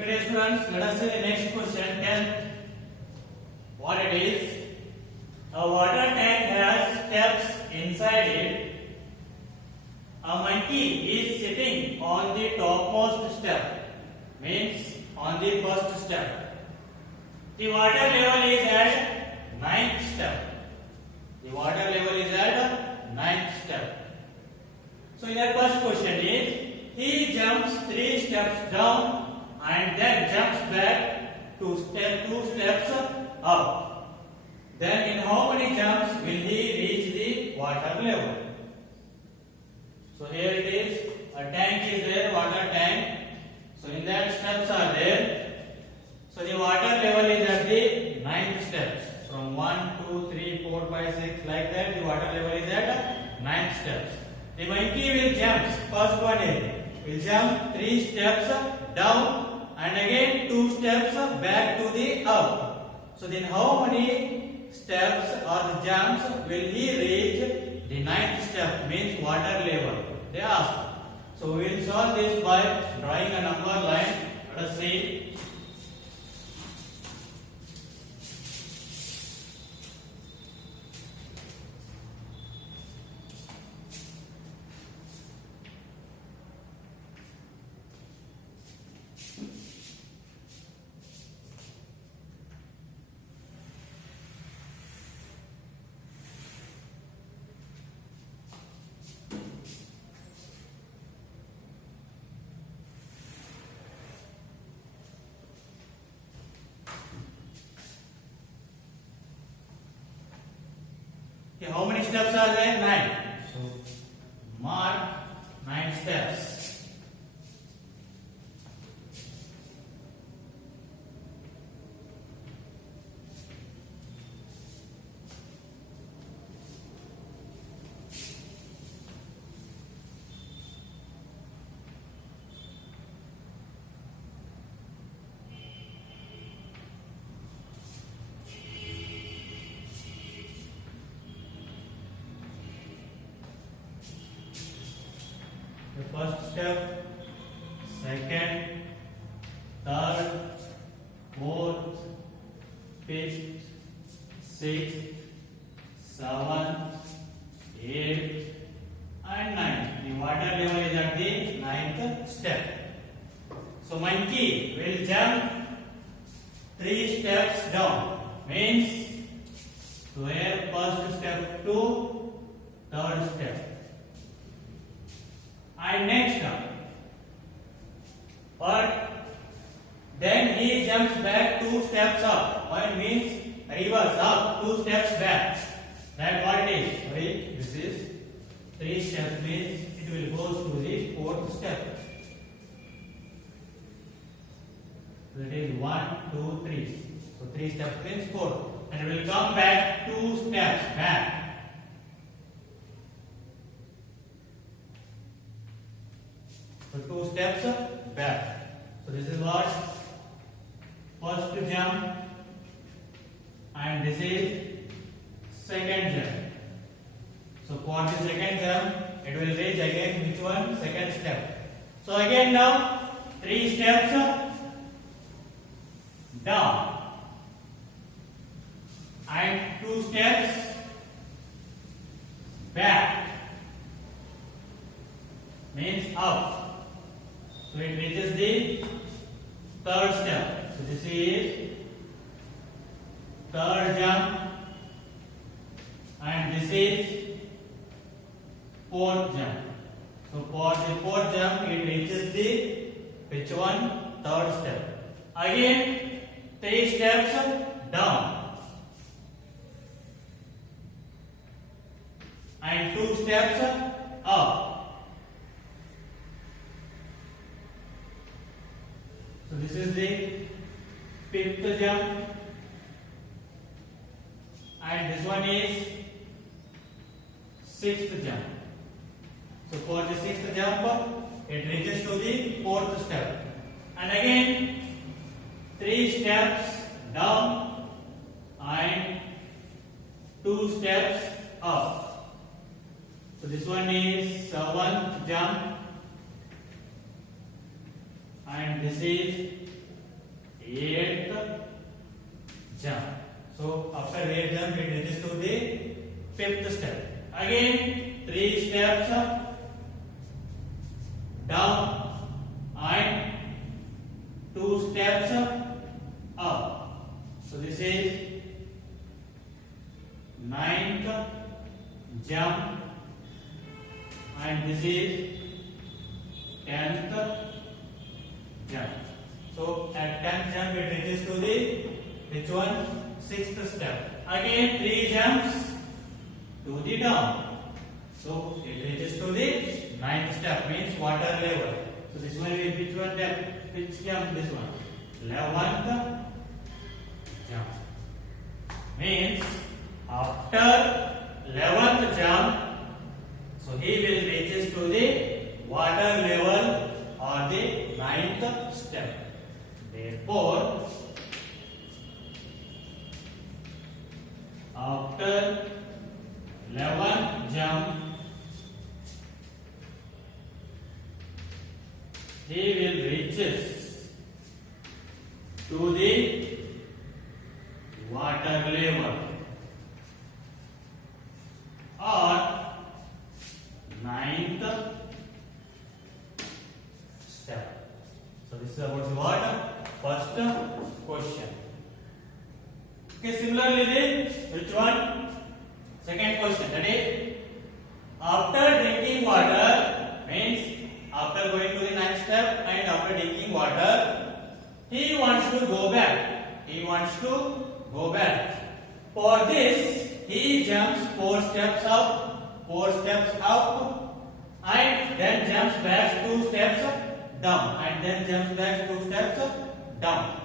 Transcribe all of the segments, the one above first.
Okay, students, let us see the next question. 10th. What it is? A water tank has steps inside it. A monkey is sitting on the topmost step, means on the first step. The water level is at ninth step. The water level is at ninth step. So in that first question is, he jumps 3 steps down and then jumps back two steps up. Then in how many jumps will he reach the water level? So here it is, a tank is there, water tank. So in that steps are there. So the water level is at the ninth steps. From 1, 2, 3, 4, 5, 6, like that the water level is at ninth steps. The monkey will jump, first one is, will jump 3 steps down and again 2 steps back to the up. So then how many steps or the jumps will he reach the ninth step, means water level? They ask. So we will solve this by drawing a number line. Let us see. Okay, how many steps are there? 9. So mark 9 steps. The first step, second, third, fourth, fifth, sixth, seventh, eighth, and ninth. The water level is at the ninth step. So monkey will jump 3 steps down. Means where first step to third step. And next up, but then he jumps back 2 steps up. One means reverse up, 2 steps back. That what it is? Sorry, this is 3 steps, means it will go to the 4th step. That is 1, 2, 3. So 3 steps means 4, and it will come back 2 steps back. So 2 steps back. So this is what? First jump, and this is second jump. So for the second jump, it will reach again which one? Second step. So again now 3 steps down and 2 steps back, means up. So it reaches the third step. So this is third jump, and this is fourth jump. So for the fourth jump, it reaches the which one? Third step. Again 3 steps down and 2 steps up. So this is the 5th jump, and this one is 6th jump. So for the 6th jump, it reaches to the 4th step, and again 3 steps down and 2 steps up. So this one is 7th jump, and this is eighth jump. So after 8th jump, it reaches to the 5th step. Again, 3 steps down and 2 steps up. So this is 9th jump and this is 10th jump. So at 10th jump it reaches to the which one? 6th step. Again 3 jumps to the down. So it reaches to the 9th step, means water level. So this one is which one step? Which jump? This one. 11th jump. Means after 11th jump, so he will reaches to the water level or the 9th step. Therefore, after 11th jump, he will reaches to the water level or 9th step. So this is about the what? First question. Okay, similarly then, which one? Second question, that is, after drinking water, means after going to the 9th step and after drinking water, he wants to go back. He wants to go back. For this, he jumps 4 steps up, 4 steps up, and then jumps back 2 steps down, and then jumps back 2 steps down.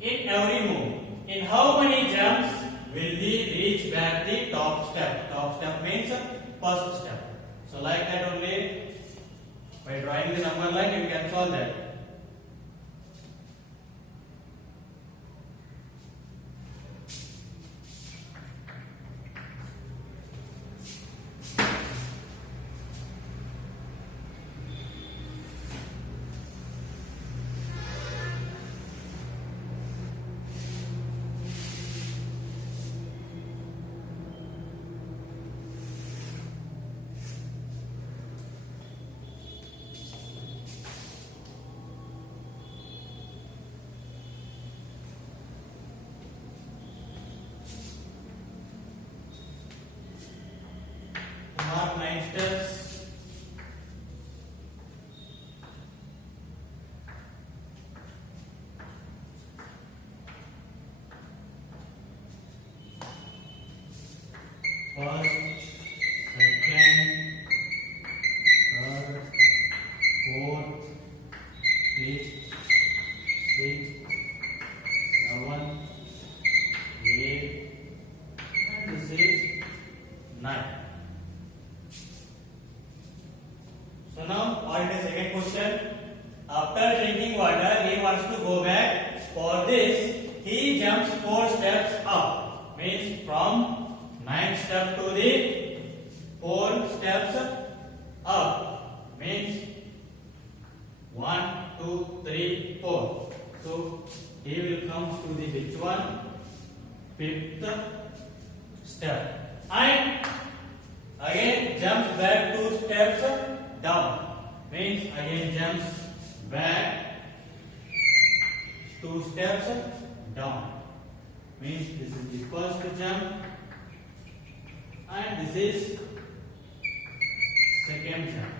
In every move, in how many jumps will he reach back the top step? Top step means first step. So like that only, by drawing the number line, you can solve that. Mark 9 steps. First, second, third, fourth, fifth, sixth, seventh, eighth, and this is 9. So now, on the second question, after drinking water, he wants to go back. For this, he jumps 4 steps up. Means from 9th step to the 4 steps up. Means 1, 2, 3, 4. So he will come to the which one? 5th step. And again jumps back 2 steps down, means again jumps back 2 steps down, means this is the first jump and this is second jump.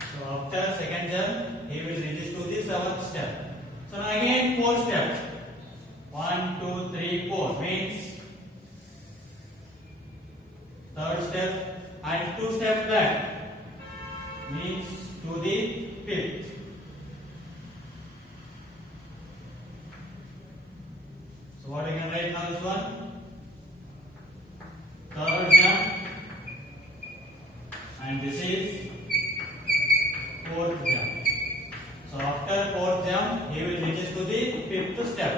So after second jump, he will reach to the 7th step. So now again 4 steps, 1, 2, 3, 4, means third step and 2 steps back, means to the 5th. So what I can write now this one? Third jump and this is 4th jump. So after 4th jump, he will reach to the 5th step.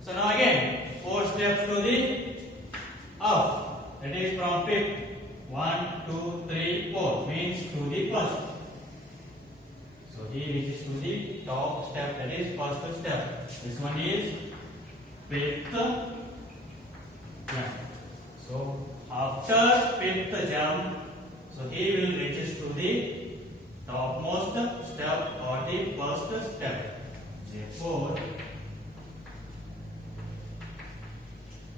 So now again 4 steps to the up, that is from 5th. 1, 2, 3, 4 means to the first. So he reaches to the top step, that is first step. This one is fifth jump. So after fifth jump, so he will reach to the topmost step or the first step. Therefore,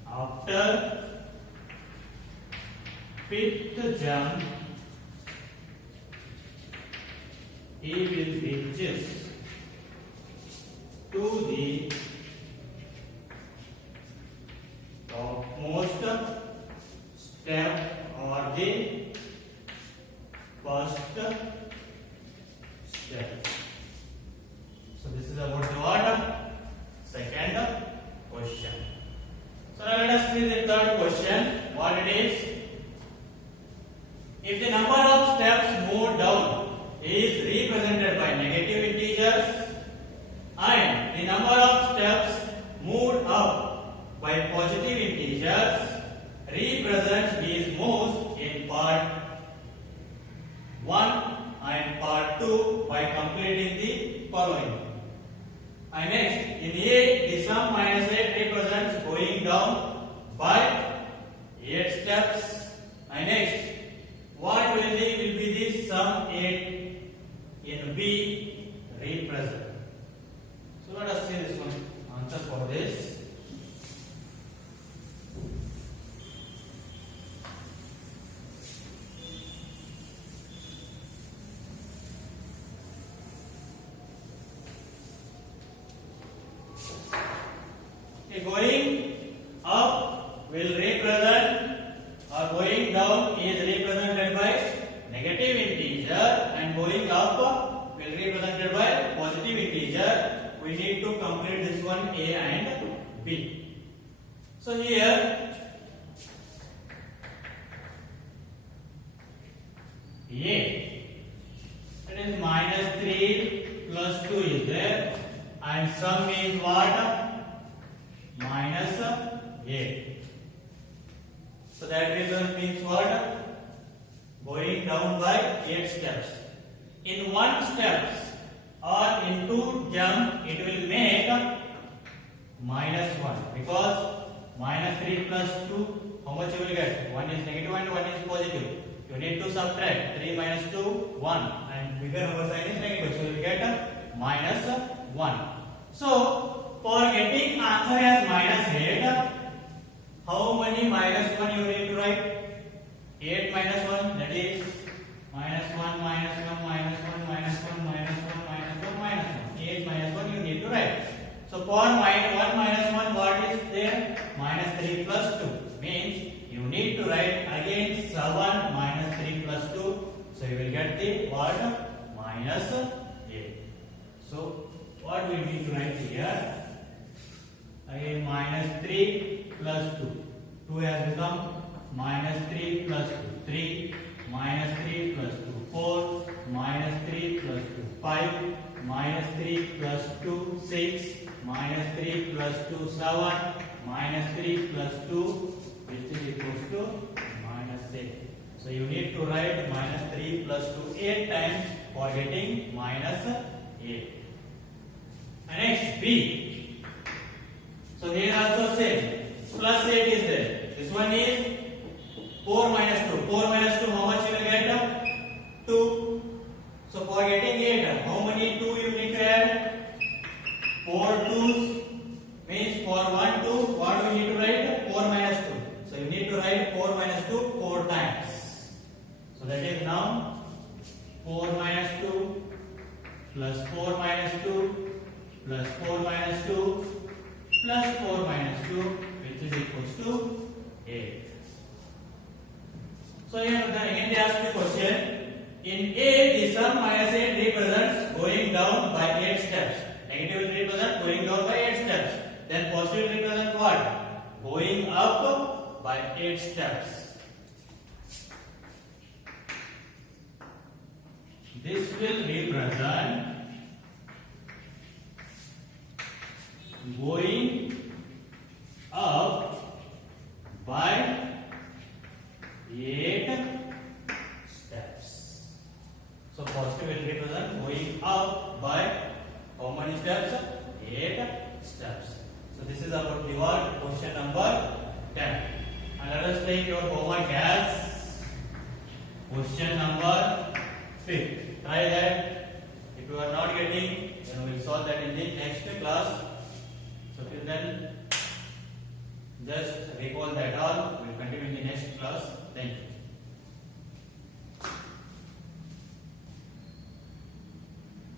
after fifth jump, he will reach to the topmost step or the first step. So this is about the what? Second question. So now let us see the third question. What it is? If the number of steps moved down is represented by negative integers and the number of steps moved up by positive integers, represent these moves in part 1 and part 2 by completing the following. And next, in A, the sum minus 8 represents going down by 8 steps. And next, what will be the sum 8 in B represent? So let us see this one. Answer for this. Okay, going up will represent, or going down is represented by negative integer, and going up will represented by positive integer. We need to complete this one A and B. So here A, it is minus 3 plus 2 is there, and sum is what? Minus 8. So that result means what? Going down by 8 steps. In 1 steps or in 2 jump, it will make minus 1, because minus 3 plus 2, how much you will get? 1 is negative and 1 is positive. You need to subtract 3 minus 2, 1, and bigger number sign is negative, so you will get minus 1. So for getting answer as minus 8, how many minus 1 you need to write? 8 minus 1, that is minus 1, minus 1, minus 1, minus 1, minus 1, minus 1, minus 1. 8 minus 1 you need to write. So for 1 minus 1, what is there? Minus 3 plus 2. Means you need to write again 7 minus 3 plus 2. So you will get the what? Minus 8. So what we need to write here? Again minus 3 plus 2. 2 has become minus 3 plus 2. 3 minus 3 plus 2. 4 minus 3 plus 2. 5 minus 3 plus 2. 6 minus 3 plus 2. 7 minus 3 plus 2, which is equals to minus 8. So you need to write minus 3 plus 2 8 times for getting minus 8. And next B. So here also same. Plus 8 is there. This one is 4 minus 2. 4 minus 2, how much you will get? 2. So for getting 8, how many 2 you need to add? 4 2's. Means for 1 2, what we need to write? 4 minus 2. So you need to write 4 minus 2 4 times. So that is now 4 minus 2 plus 4 minus 2 plus 4 minus 2 plus 4 minus 2, which is equals to 8. So here again they ask the question. In A, the sum minus 8 represents going down by 8 steps. Negative will represent going down by 8 steps. Then positive will represent what? Going up by 8 steps. This will represent going up by 8 steps. So So positive will represent going up by how many steps? 8 steps. So this is about your question number 10. And let us take your homework as question number 5. Try that. If you are not getting, then we will solve that in the next class. So till then, just recall that all. We will continue in the next class. Thank you.